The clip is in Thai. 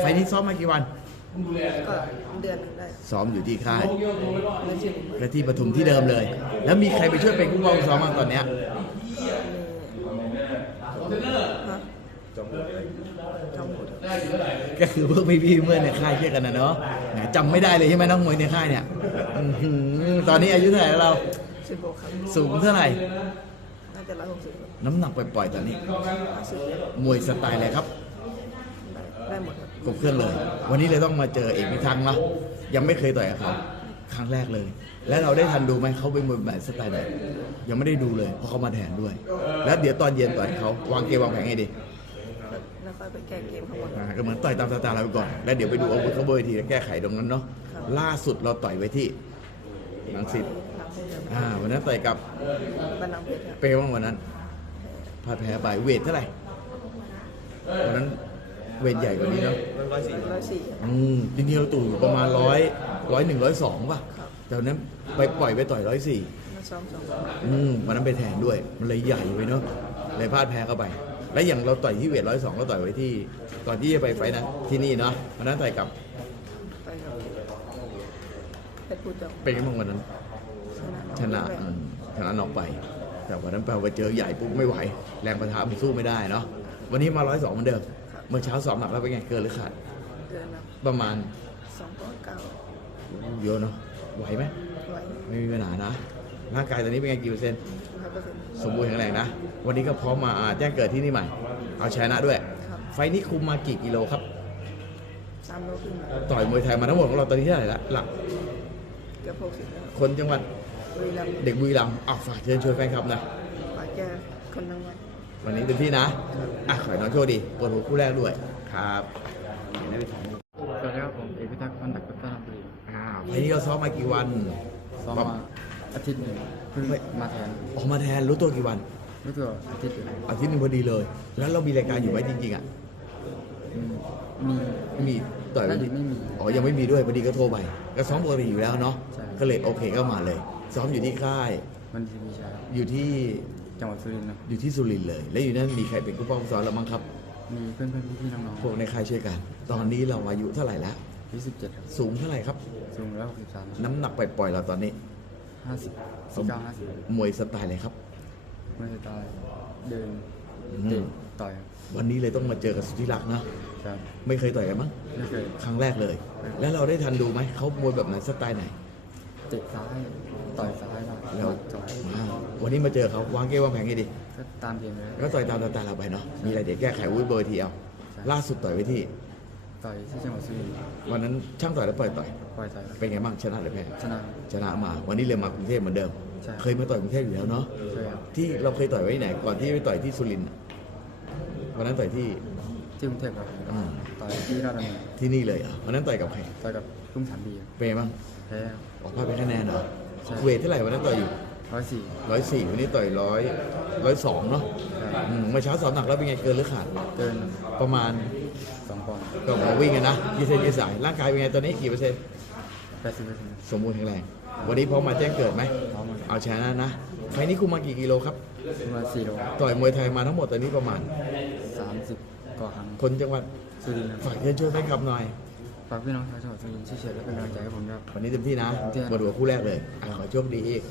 ไฟนี้ซ้อมมากี่วันก็เดือนได้ซ้อมอยู่ที่ค่ายและที่ปทุมที่เดิมเลย แล้วมีใครไปช่วยเป็นกุ้งวองซ้อมมาตอนเนี้ยก็คือพวกพี่ๆเมื่อในค่ายเชื่อกันนะเนาะจำไม่ได้เลยใช่ไหมน้องมวยในค่ายเนี่ยตอนนี้อายุเท่าไหร่เรา สูงเท่าไหร่น้ำหนักปล่อยๆตอนนี้มวยสไตล์อะไรครับได้หมด ครบเครื่องเลย วันนี้เลยต้องมาเจอเอกพิทังเนาะยังไม่เคยต่อยเขาครั้งแรกเลย แล้วเราได้ทันดูไหมเขาเป็นมวยแบบสไตล์ไหน ยังไม่ได้ดูเลยเพราะเขามาแทนด้วย แล้วเดี๋ยวตอนเย็นต่อยเขาวางเกมวางแผงให้ดีแล้วอยไปแก้เกมเขาหก็เหมือนต่อยตามสไตล์เราไปก่อน แล้วเดี๋ยวไปดูอาวุธเขาเบอร์ทีแล้วแก้ไขตรงนั้นเนาะ ล่าสุดเราต่อยไว้ที่นังสิทธอาวันนั้นต่อยกับเปย์วันนั้นพาดแพ้ไปเวทเท่าไหร่วันนั้นเวทใหญ่กว่านี้เนาะร้อยสี่อืมจริงๆเราตู่อยู่ประมาณร้อยร้อยหนึ่งร้อยสองป่ะแต่วันนั้นไปปล่อยไปต่อยร้อยสี่อืมวันนั้นไปแทนด้วยมันเลยใหญ่ไปเนาะเลยพาดแพ้เข้าไป และอย่างเราต่อยที่เวทร้อยสองเราต่อยไว้ที่ก่อนที่จะไปไฟนะ ที่นี่เนาะวันนั้นต่อยกับปไปกันเมื่อวันนั้นชนะชนะนอกไป แต่วันนั้นแปลว่าเจอใหญ่ปุ๊บไม่ไหว แรงประทะมันสู้ไม่ได้เนาะวันนี้มาร้อยสองเหมือนเดิมเมื่อเช้าสอบหนักแล้วเป็นไงเกินหรือขาดประมาณสองร้อยเก้าเยอะเนาะไหวไหมไหวไม่มีปัญหานะร่างกายตอนนี้เป็นไงกี่เปอร์เซ็นต์สมบูรณ์แข็งแรงนะวันนี้ก็พร้อมมาแจ้งเกิดที่นี่ใหม่ เอาชนะด้วยไฟนี้คุมมากี่กิโลครับสามโลครึต่อยมวยไทยมาทั้งหมดของเราตอนนี้เท่าไหร่ละหลักคนจังหวัดเด็กบุรลำออกาวฝากเชิญชวนแฟนคลับนะฝาแกคนจังหวัดวันนี้เป็นพี่นะ อ่ะ ขอน้องโชคดีปวดหัวคู่แรกด้วยครับสวัสดีครับผม เอพิทักษ์คอนดักเตอร์ลำดีอ้าวไอ้นี่เราซ้อมมากี่วัน ซ้อมอาทิตย์หนึ่งเพิ่งมาแทนออกมาแทนรู้ตัวกี่วันรู้ตัวอาทิตย์หนึ่งอาทิตย์หนึ่งพอดีเลยแล้วเรามีรายการอยู่ไว้จริงๆอ่ะมีมีต่อยไม่มี อ๋อ ยังไม่มีด้วย พอดีก็โทรไปก็ซ้อมปกติอยู่แล้วเนาะก็เลยโอเคก็มาเลย ซ้อมอยู่ที่ค่าย มันมีใช่อยู่ที่จังหวัดสุรินทร์นะอยู่ที่สุรินทร์เลย แล้วอยู่นั้น มีใครเป็นผู้ป้องซ้อนเราบ้างครับ มีเพื่อนเพื่อนพี่น้องๆ พวกในค่ายช่วยกัน ตอนนี้เราอายุเท่าไหร่แล้วยี่สิบเจ็ดสูงเท่าไหร่ครับ สูงแล้วหกสิบสามน้ำหนักปล่อยๆเราตอนนี้ห้าสิบสี่ก้าห้าสิบมวยสไตล์อะไรครับ มวยสไตล์เดินต่อยวันนี้เลยต้องมาเจอกับสุธิรักษ์นะไม่เคยต่อยกันมั้งครั้งแรกเลย แล้วเราได้ทันดูไหมเขามวยแบบไหนสไตล์ไหนเตดซ้ายต่อยซ้ายแล้วจอวันนี้มาเจอเขาวางเกมวางแผงยังดีตามเดียกมนะก็ต่อยตามตาตาเราไปเนาะมีอะไรเดี๋ยวแก้ไขอุ้ยเบอร์ทีเอาล่าสุดต่อยไปที่ ต่อยที่เชียงใหม่ซีวันนั้นช่างต่อยแล้วปล่อยต่อยปล่อยต่อยเป็นไงบ้างชนะหรือแพ้ชนะชนะมาวันนี้เลยมากรุงเทพเหมือนเดิม เคยมาต่อยกรุงเทพอยู่แล้วเนาะที่เราเคยต่อยไว้ไหนก่อนที่ไปต่อยที่สุรินทรันนั้นต่อยที่ที่กรุงเทพครับต่อยที่ราชดำเนินที่นี่เลยอ่ะวันนั้นต่อยกับใคร ต่อยกับตุ้มสามดีเป๊ะมั้งแพ้ออกพลาดไปคะแน่นอนเวทเท่าไหร่วันนั้นต่อยอยู่ร้อยสี่ร้อยสี่วันนี้ต่อยร้อยร้อยสองเนาะเมื่อเช้าสอบหนักแล้วเป็นไง เกินหรือขาด เกิน ประมาณสองปอนด์ ก็พอวิ่งกันนะยี่เซนยี่สาย ร่างกายเป็นไงตอนนี้กี่เปอร์เซ็นต์แปดสิบเปอร์เซ็นต์สมบูรณ์แข็งแรงวันนี้พร้อมมาแจ้งเกิดไหมพร้อมาเอาชนะนะใครนี่คุมมากี่กิโลครับมาสี่โลต่อยมวยไทยมาทั้งหมดตอนนี้ประมาณ30ก่าคังคนจังหวัดสุรินทร์ฝากเพื่นช่วยแฟนคลับหน่อย ฝากพี่น้องชาวจังหวัดสุรินทร์ช่วยเชียและเป็นกำลังใจให้ผมครับวันนี้เต็มที่นะบทหัวคู่แรกเลย ขอโชคดีอีก